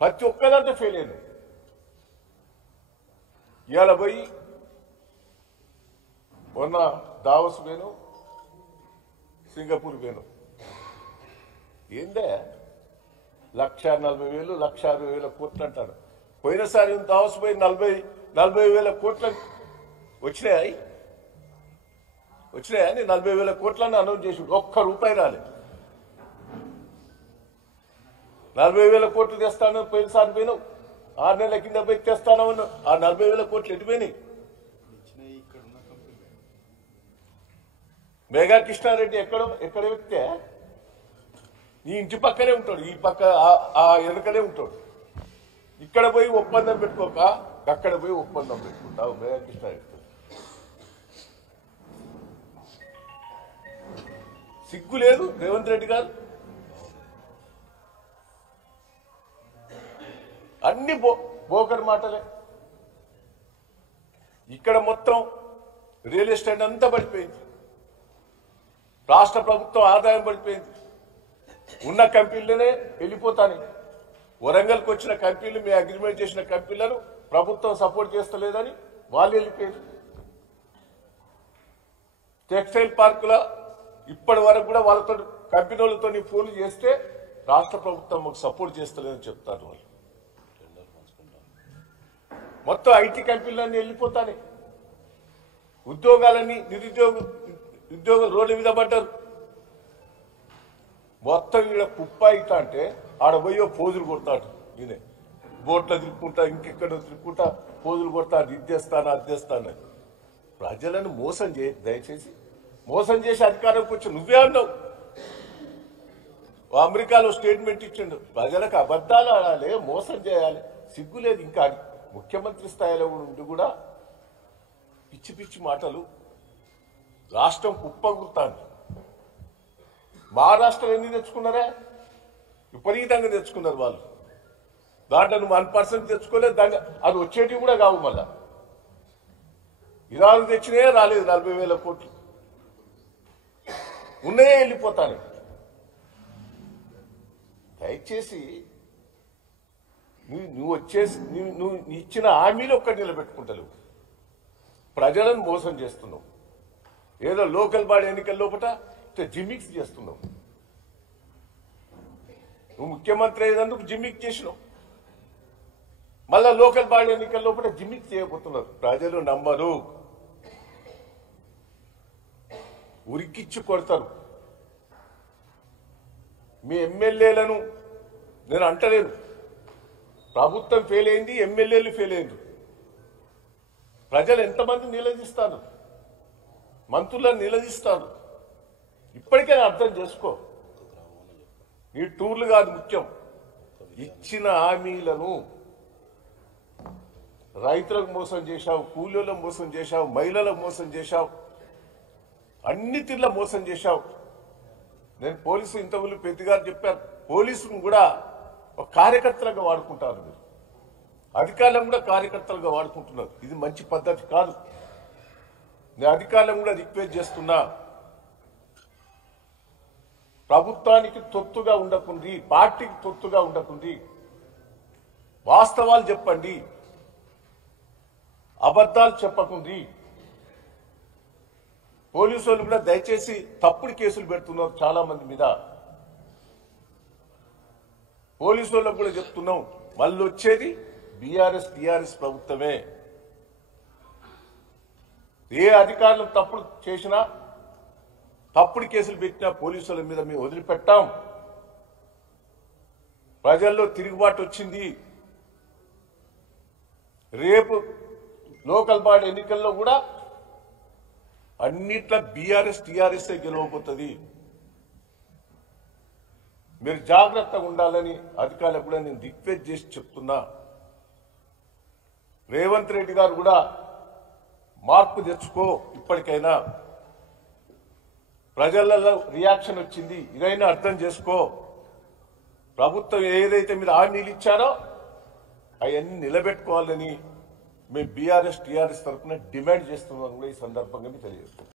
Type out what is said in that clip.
ప్రతి ఒక్కదంటే ఫెయిల్ అయింది. ఇవాళ పోయి మొన్న దావోస్ పోయాను, సింగపూర్ పోయాను. ఏందే 1,40,000 1,60,000 కోట్లు అంటారు. పోయినసారి దావోస్ పోయి 40,000 కోట్లు వచ్చినాయని 40,000 కోట్లని అనౌన్స్ చేసి ఒక్క రూపాయి రాలేదు. 40,000 కోట్లు తెస్తాను పోయినసారి పోయినావు, 6 నెలల కింద పోయి తెస్తాను. ఆ 40,000 కోట్లు ఎటుపోయినాయి? మేఘా కృష్ణారెడ్డి ఎక్కడ వ్యక్తే నీ ఇంటి పక్కనే ఉంటాడు, ఈ పక్క ఆ వెనకనే ఉంటాడు. ఇక్కడ పోయి ఒప్పందం పెట్టుకోక అక్కడ పోయి ఒప్పందం పెట్టుకుంటావు మేఘా కృష్ణారెడ్డి. సిగ్గు లేదు రేవంత్ రెడ్డి గారు. అన్ని బోకర్ మాటలే. ఇక్కడ మొత్తం రియల్ ఎస్టేట్ అంతా పడిపోయింది. రాష్ట్ర ప్రభుత్వం ఆదాయం పడిపోయింది. ఉన్న కంపెనీలనే వెళ్ళిపోతాను. వరంగల్కి వచ్చిన కంపెనీలు, మీ అగ్రిమెంట్ చేసిన కంపెనీలను ప్రభుత్వం సపోర్ట్ చేస్తలేదని వాళ్ళు వెళ్ళిపోయారు. టెక్స్టైల్ పార్కుల ఇప్పటి వరకు కూడా వాళ్ళతో కంపెనీలతో ఫోన్లు చేస్తే రాష్ట్ర ప్రభుత్వం మాకు సపోర్ట్ చేస్తలేదని చెప్తారు వాళ్ళు. మొత్తం ఐటీ కంపెనీలన్నీ వెళ్ళిపోతాయి. ఉద్యోగాలన్నీ ఉద్యోగం రోడ్ల మీద పడ్డారు. మొత్తం ఈడ కుప్ప అవుతా అంటే ఆడ పోయో పోజులు కొడతాడు. ఈయన బోట్లో తిరుక్కుంటా, ఇంకెక్కడ తిరుక్కుంటా పోజులు కొడతాడు. ఇది చేస్తాను అది చేస్తాను. ప్రజలను మోసం దయచేసి మోసం చేసి అధికారంకి వచ్చి నువ్వే అన్నావు. అమెరికాలో స్టేట్మెంట్ ఇచ్చిండు, ప్రజలకు అబద్ధాలు ఆడాలి, మోసం చేయాలి. సిగ్గులేదు. ఇంకా ముఖ్యమంత్రి స్థాయిలో ఉండి కూడా పిచ్చి పిచ్చి మాటలు. రాష్ట్రం కుప్పగుర్తాను. మహారాష్ట్ర ఎన్ని తెచ్చుకున్నారా? విపరీతంగా తెచ్చుకున్నారు వాళ్ళు. దాంట్లో నువ్వు 1% తెచ్చుకోలేదు. దాన్ని అది వచ్చేటివి కూడా కావు. మళ్ళా ఇరాలు తెచ్చినే రాలేదు. 40,000 కోట్లు ఉన్నాయే వెళ్ళిపోతాను. దయచేసి నువ్వు వచ్చేసి నువ్వు ఇచ్చిన హామీలు ఒక్కటి నిలబెట్టుకుంటలేవు. ప్రజలను మోసం చేస్తున్నావు. ఏదో లోకల్ బాడీ ఎన్నికల లోపల జిమ్మిక్స్ చేస్తున్నావు. నువ్వు ముఖ్యమంత్రి అయ్యేందుకు జిమ్మిక్ చేసినావు. మళ్ళా లోకల్ బాడీ ఎన్నికల లోపల జిమ్మిక్ చేయబోతున్నారు. ప్రజలు నమ్మరు, ఉరికిచ్చి కొడతారు. మీ ఎమ్మెల్యేలను నేను అంటలేను. ప్రభుత్వం ఫెయిల్ అయింది, ఎమ్మెల్యేలు ఫెయిల్ అయింది. ప్రజలు ఎంతమంది నిలదీస్తారు, మంత్రులను నిలదీస్తారు. ఇప్పటికైనా అర్థం చేసుకో. ఈ టూర్లు కాదు ముఖ్యం. ఇచ్చిన హామీలను రైతులకు మోసం చేశావు, కూలీలకు మోసం చేశావు, మహిళలకు మోసం చేశావు, అన్ని తీర్ల మోసం చేశావు. నేను పోలీసు ఇంతకుముందు పెద్దగారు చెప్పారు, పోలీసును కూడా ఒక కార్యకర్తలుగా వాడుకుంటారు. మీరు అధికారులను కూడా కార్యకర్తలుగా వాడుకుంటున్నారు. ఇది మంచి పద్ధతి కాదు. నేను అధికారులను కూడా రిక్వెస్ట్ చేస్తున్నా, ప్రభుత్వానికి తొత్తుగా ఉండకుండి, పార్టీకి తొత్తుగా ఉండకుండి, వాస్తవాలు చెప్పండి, అబద్ధాలు చెప్పకుండి. పోలీసు వాళ్ళు కూడా దయచేసి తప్పుడు కేసులు పెడుతున్నారు చాలా మంది మీద. పోలీసు వాళ్ళకు కూడా చెప్తున్నాం, మళ్ళీ వచ్చేది బీఆర్ఎస్ టీఆర్ఎస్ ప్రభుత్వమే. ఏ అధికారులు తప్పుడు చేసినా, తప్పుడు కేసులు పెట్టినా పోలీసుల మీద మేము వదిలిపెట్టాం. ప్రజల్లో తిరుగుబాటు వచ్చింది. రేపు లోకల్ బాడీ ఎన్నికల్లో కూడా అన్నిట్లా బీఆర్ఎస్ టీఆర్ఎస్ గెలవబోతుంది. మీరు జాగ్రత్తగా ఉండాలని అధికారులకు కూడా నేను రిక్వెస్ట్ చేసి చెప్తున్నా. రేవంత్ రెడ్డి గారు కూడా మార్పు తెచ్చుకో. ఇప్పటికైనా ప్రజలలో రియాక్షన్ వచ్చింది, ఇదైనా అర్థం చేసుకో. ప్రభుత్వం ఏదైతే మీరు హామీలు ఇచ్చారో అవన్నీ నిలబెట్టుకోవాలని మేము బీఆర్ఎస్ టీఆర్ఎస్ తరఫున డిమాండ్ చేస్తున్నాం కూడా ఈ సందర్భంగా మీకు తెలియజేస్తున్నాం.